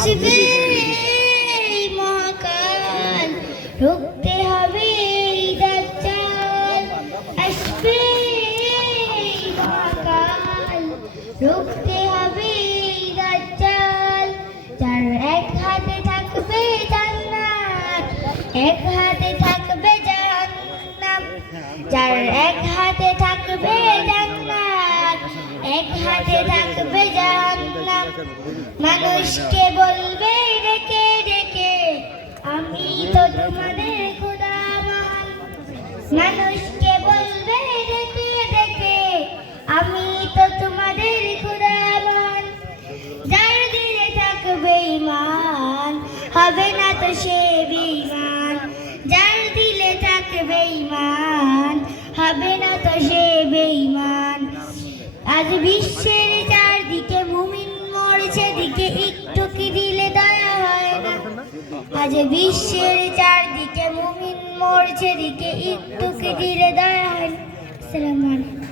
আসবে মহাকাল, রুখতে হবে দাজ্জাল। আসবে মহাকাল, রুখতে হবে দাজ্জাল। যার এক হাতে থাকবে জান্নাত, এক হাতে থাকবে জাহান্নাম। যার এক হাতে থাকবে জান্নাত, এক হাতে থাকবে জাহান্নাম। মানুষকে বলবে ডেকে ডেকে, আমি তো তোমাদের খোদামান। মানুষকে বলবে ডেকে ডেকে, আমি তো তোমাদের খোদামান। যার দিলে থাকবে ঈমান, হবে না তো সে বেঈমান। যার দিলে থাকবে ঈমান, হবে না তো সে বেঈমান। আজ বিশ্বের চারদিকে মুমিন মরছে দিকে, একটু কি দিলে দয়া হয় না? আজ বিশ্বের চারদিকে মুমিন মরছে দিকে, একটু কি দিলে দয়া হয় না? আসসালামু আলাইকুম।